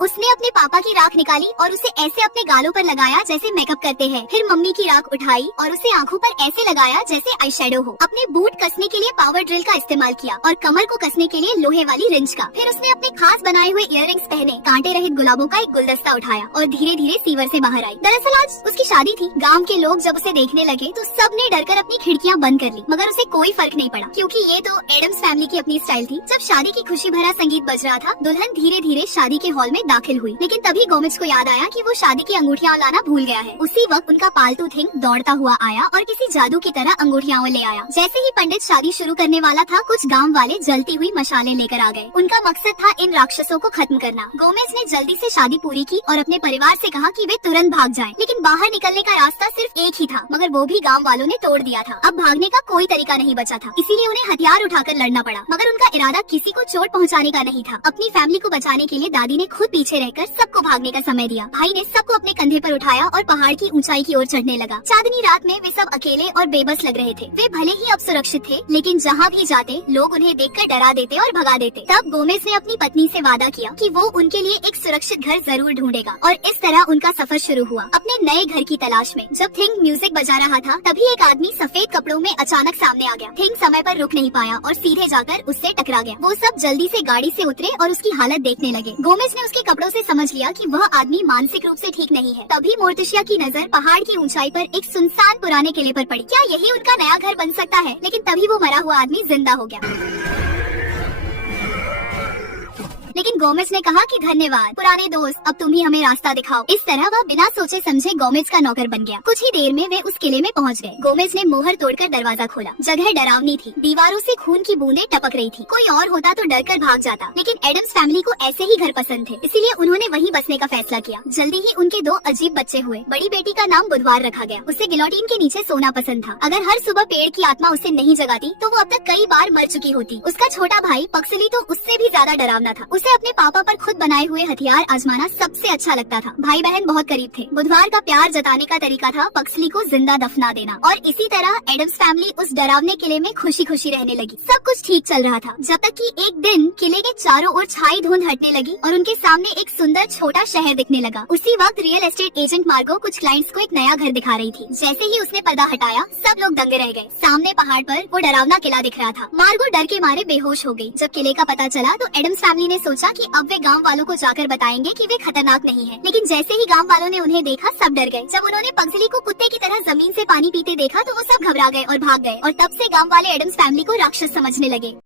उसने अपने पापा की राख निकाली और उसे ऐसे अपने गालों पर लगाया जैसे मेकअप करते हैं। फिर मम्मी की राख उठाई और उसे आंखों पर ऐसे लगाया जैसे आई शेडो हो। अपने बूट कसने के लिए पावर ड्रिल का इस्तेमाल किया और कमर को कसने के लिए लोहे वाली रिंच का। फिर उसने अपने खास बनाए हुए इयररिंग्स पहने, कांटे रहित गुलाबों का एक गुलदस्ता उठाया और धीरे धीरे सीवर से बाहर आई। दरअसल आज उसकी शादी थी। गांव के लोग जब उसे देखने लगे तो सब ने डरकर अपनी खिड़कियां बंद कर ली, मगर उसे कोई फर्क नहीं पड़ा क्योंकि ये तो एडम्स फैमिली की अपनी स्टाइल थी। जब शादी की खुशी भरा संगीत बज रहा था, दुल्हन धीरे धीरे शादी के हॉल में दाखिल हुई। लेकिन तभी गोमेज को याद आया कि वो शादी की अंगूठियां लाना भूल गया है। उसी वक्त उनका पालतू थिंग दौड़ता हुआ आया और किसी जादू की तरह अंगूठियां ले आया। जैसे ही पंडित शादी शुरू करने वाला था, कुछ गांव वाले जलती हुई मशालें लेकर आ गए। उनका मकसद था इन राक्षसों को खत्म करना। गोमेज ने जल्दी से शादी पूरी की और अपने परिवार से कहा कि वे तुरंत भाग जाएं। लेकिन बाहर निकलने का रास्ता सिर्फ एक ही था, मगर वो भी गांव वालों ने तोड़ दिया था। अब भागने का कोई तरीका नहीं बचा था, इसीलिए उन्हें हथियार उठाकर लड़ना पड़ा। मगर उनका इरादा किसी को चोट पहुंचाने का नहीं था। अपनी फैमिली को बचाने के लिए दादी ने खुद पीछे रहकर सबको भागने का समय दिया। भाई ने सबको अपने कंधे पर उठाया और पहाड़ की ऊंचाई की ओर चढ़ने लगा। चांदनी रात में वे सब अकेले और बेबस लग रहे थे। वे भले ही अब सुरक्षित थे, लेकिन जहाँ भी जाते लोग उन्हें देखकर डरा देते और भगा देते। तब गोमेज ने अपनी पत्नी से वादा किया कि वो उनके लिए एक सुरक्षित घर जरूर ढूंढेगा और इस तरह उनका सफर शुरू हुआ अपने नए घर की तलाश में। जब थिंग म्यूजिक बजा रहा था, तभी एक आदमी सफेद कपड़ों में अचानक सामने आ गया। थिंग समय पर रुक नहीं पाया और सीधे जाकर उससे टकरा गया। वो सब जल्दी से गाड़ी से उतरे और उसकी हालत देखने लगे। गोमेज ने उसके कपड़ों से समझ लिया कि वह आदमी मानसिक रूप से ठीक नहीं है। तभी मोर्टिशिया की नजर पहाड़ की ऊंचाई पर एक सुनसान पुराने किले पर पड़ी। क्या यही उनका नया घर बन सकता है? लेकिन तभी वो मरा हुआ आदमी जिंदा हो गया। लेकिन गोमेज ने कहा कि धन्यवाद पुराने दोस्त, अब तुम ही हमें रास्ता दिखाओ। इस तरह वह बिना सोचे समझे गोमेज का नौकर बन गया। कुछ ही देर में वे उस किले में पहुंच गए। गोमेज ने मोहर तोड़कर दरवाजा खोला। जगह डरावनी थी, दीवारों से खून की बूंदें टपक रही थी। कोई और होता तो डरकर भाग जाता, लेकिन एडम्स फैमिली को ऐसे ही घर पसंद थे, इसीलिए उन्होंने वहीं बसने का फैसला किया। जल्दी ही उनके दो अजीब बच्चे हुए। बड़ी बेटी का नाम बुधवार रखा गया। उसे गिलोटिन के नीचे सोना पसंद था। अगर हर सुबह पेड़ की आत्मा उसे नहीं जगाती तो वो अब तक कई बार मर चुकी होती। उसका छोटा भाई पक्सली तो उससे भी ज्यादा डरावना था। उसे अपने पापा पर खुद बनाए हुए हथियार आजमाना सबसे अच्छा लगता था। भाई बहन बहुत करीब थे। बुधवार का प्यार जताने का तरीका था पक्सली को जिंदा दफना देना। और इसी तरह एडम्स फैमिली उस डरावने किले में खुशी खुशी रहने लगी। सब कुछ ठीक चल रहा था, जब तक कि एक दिन किले के चारों ओर छाई धुंध हटने लगी और उनके सामने एक सुंदर छोटा शहर दिखने लगा। उसी वक्त रियल एस्टेट एजेंट मार्गो कुछ क्लाइंट्स को एक नया घर दिखा रही थी। जैसे ही उसने पर्दा हटाया, सब लोग दंगे रह गए। सामने पहाड़ पर वो डरावना किला दिख रहा था। मार्गो डर के मारे बेहोश हो गई। जब किले का पता चला तो एडम्स फैमिली ने सोचा कि अब वे गांव वालों को जाकर बताएंगे कि वे खतरनाक नहीं है। लेकिन जैसे ही गांव वालों ने उन्हें देखा, सब डर गए। जब उन्होंने पगजली को कुत्ते की तरह जमीन से पानी पीते देखा तो वो सब घबरा गए और भाग गए। और तब से गांव वाले एडम्स फैमिली को राक्षस समझने लगे।